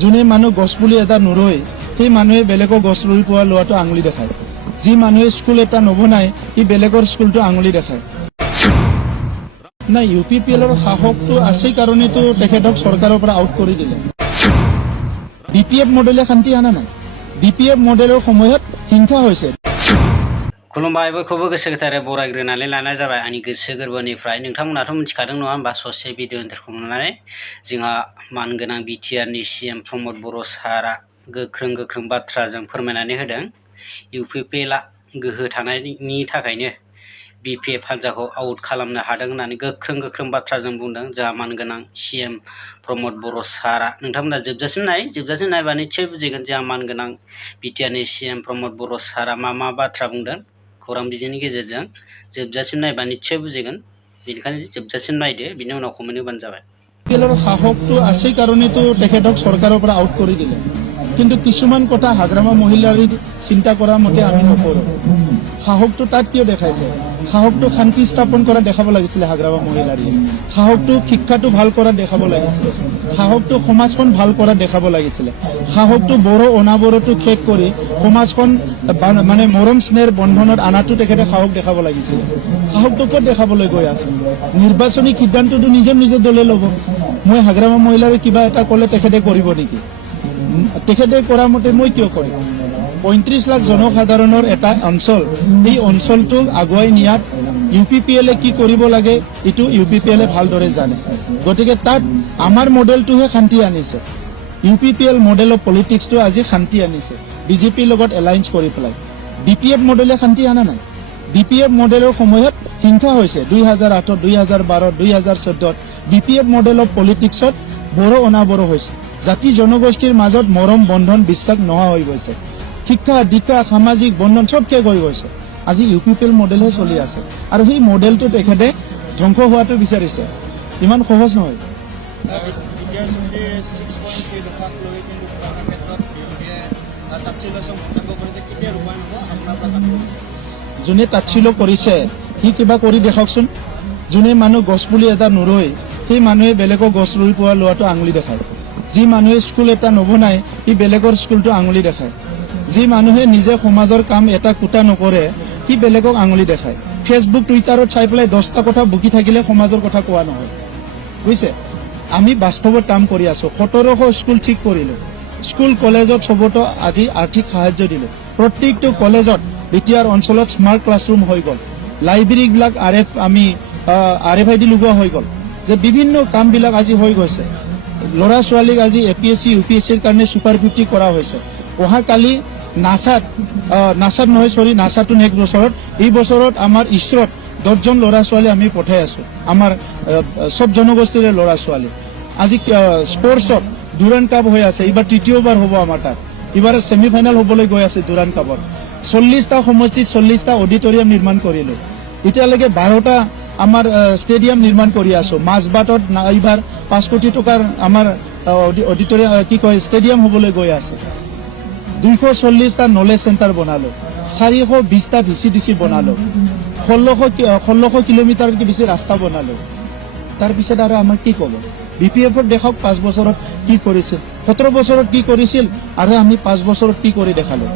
যোনে মানুহ গছপুলি এটা নুৰুৱে সেই মানুহে বেলেগৰ গছ ৰুই পোৱা লোৱাটো আঙুলি দেখায়। যি মানুহে স্কুল এটা নবনায় সি বেলেগৰ স্কুলটো আঙুলি দেখায়। নাই, UPPLৰ সাহসটো আছে কাৰণেতো তেখেতক চৰকাৰৰ পৰা আউট কৰি দিলে। BPF মডেলে শান্তি আনা নাই। BPF মডেলৰ সময়ত হিংসা হৈছে। खुलुमबाय बयखौबो गोसो गोथारै बरायग्रोनानै लानाय जाबाय आंनि गोसो गोरबोनिफ्राय। नोंथांमोनाथ' मिथिखादों नङा होमबा, ससे भिडिअ इन्टारभिउ नुनानै जोंहा मानगोनां बिटिआरनि CM प्रमद बर' सारआ गोख्रों बाथ्राजों फोरमायनानै होदों। UPPLआ गोहो थानायनि थाखायनो BPF हान्जाखौ आउट खालामनो हादों होननानै गोख्रों बाथ्राजों बुंदों जोंहा मानगोनां CM प्रमद बर' सारआ। नोंथांमोना जोबजासिम नायबा निस्सय बुजिगोन जोंहा मानगोनां बिटिआरनि CM प्रमद बर' सारआ मा बाथ्रा बुंदों खौरां बिजोंनि गेजेरजों। जोबजासिम नायबा निस्सय बुजिगोन, बेनिखायनो जोबजासिम नायदो, बिनि उनाव कमेन्ट होबानो जाबाय। UPPLৰ সাহসটো আছে কাৰণেতো তেখেতক চৰকাৰৰ পৰা আউট কৰি দিলে। কিন্তু কিছুমান কথা হাগ্ৰামা মহিলাৰ চিন্তা কৰা মতে আমি নকৰোঁ। সাহসটো তাত কিয় দেখাইছে? সাহসটো শান্তি স্থাপন কৰা দেখাব লাগিছিলে হাগ্ৰামা মহিলাৰী। সাহসটো শিক্ষাটো ভাল কৰা দেখাব লাগিছিলে। সাহসটো সমাজখন ভাল কৰা দেখাব লাগিছিলে। সাহসটো বড়ো অনাবৰটো শেষ কৰি সমাজখন মানে মৰম স্নেহৰ বন্ধনত আনাটো তেখেতে সাহস দেখাব লাগিছিলে। সাহসটো ক'ত দেখাবলৈ গৈ আছে? নিৰ্বাচনী সিদ্ধান্তটো নিজে দলে ল'ব। মই হাগ্ৰামা মহিলাৰে কিবা এটা ক'লে তেখেতে কৰিব নেকি? তেখেতে কৰা মতে মই কিয় কৰিম? 35 লাখ জনসাধাৰণৰ এটা অঞ্চল, এই অঞ্চলটোক আগুৱাই নিয়াত UPPLে কি কৰিব লাগে এইটো UPPLে ভালদৰে জানে। গতিকে তাত আমাৰ মডেলটোহে শান্তি আনিছে। UPPL মডেল অফ পলিটিক্সটো আজি শান্তি আনিছে BJPৰ লগত এলায়েন্স কৰি পেলাই। BPF মডেলে শান্তি আনা নাই। BPF মডেলৰ সময়ত হিংসা হৈছে 2008, 2012, 2014। BPF মডেল অফ পলিটিক্সত বড়ো অনাবড়ো হৈছে। জাতি জনগোষ্ঠীৰ মাজত মৰম বন্ধন বিশ্বাস নোহোৱা হৈ গৈছে। শিক্ষা দীক্ষা সামাজিক বন্ধন চব শেষ হৈ গৈছে। আজি UPPL মডেলহে চলি আছে আৰু সেই মডেলটো তেখেতে ধ্বংস হোৱাটো বিচাৰিছে। ইমান সহজ নহয়। যোনে তাচ্ছিল্য কৰিছে সি কিবা কৰি দেখাওকচোন। যোনে মানুহ গছপুলি এটা নুৰুৱে সেই মানুহে বেলেগৰ গছ ৰুই পোৱা লোৱাটো আঙুলি দেখায়। যি মানুহে স্কুল এটা নবনায় সি বেলেগৰ স্কুলটো আঙুলি দেখায়। যি মানুহে নিজে সমাজৰ কাম এটা কুটা নকৰে সি বেলেগক আঙুলি দেখায়। ফেচবুক টুইটাৰত চাই পেলাই 10টা কথা বকি থাকিলে সমাজৰ কথা কোৱা নহয়, বুজিছে? আমি বাস্তৱত কাম কৰি আছো। 1700 স্কুল ঠিক কৰিলো। স্কুল কলেজত চবতো আজি আৰ্থিক সাহায্য দিলো। প্ৰত্যেকটো কলেজত বিটিআৰ অঞ্চলত স্মাৰ্ট ক্লাছৰুম হৈ গ'ল। লাইব্ৰেৰীবিলাক RFID লগোৱা হৈ গ'ল। যে বিভিন্ন কামবিলাক আজি হৈ গৈছে। ল'ৰা ছোৱালীক আজি APSC UPSCৰ কাৰণে ছুপাৰ 50 কৰা হৈছে। অহাকালি নাসাটো নেক্সট বছৰত, এই বছৰত আমাৰ ইছৰত 10জন ল'ৰা ছোৱালী আমি পঠাই আছো। আমাৰ চব জনগোষ্ঠীৰে ল'ৰা ছোৱালী। আজি স্পৰ্টছত ডুৰাণ্ড কাপ হৈ আছে। এইবাৰ তৃতীয়বাৰ হ'ব আমাৰ তাত। এইবাৰ ছেমিফাইনেল হ'বলৈ গৈ আছে ডুৰাণ্ড কাপত। 40টা সমষ্টিত 40টা অডিটৰিয়াম নিৰ্মাণ কৰিলো। এতিয়ালৈকে 12টা আমাৰ ষ্টেডিয়াম নিৰ্মাণ কৰি আছো। মাজবাটত এইবাৰ 5 কোটি টকাৰ আমাৰ অডিটৰিয়াম ষ্টেডিয়াম হ'বলৈ গৈ আছে। 240টা নলেজ চেণ্টাৰ বনালো। 420টা VCDC বনালো। 1600 কিলোমিটাৰতকৈ বেছি ৰাস্তা বনালো। তাৰপিছত আৰু আমাক কি ক'ব? BPFত দেখাওক 5 বছৰত কি কৰিছিল, 17 বছৰত কি কৰিছিল, আৰু আমি 5 বছৰত কি কৰি দেখালো।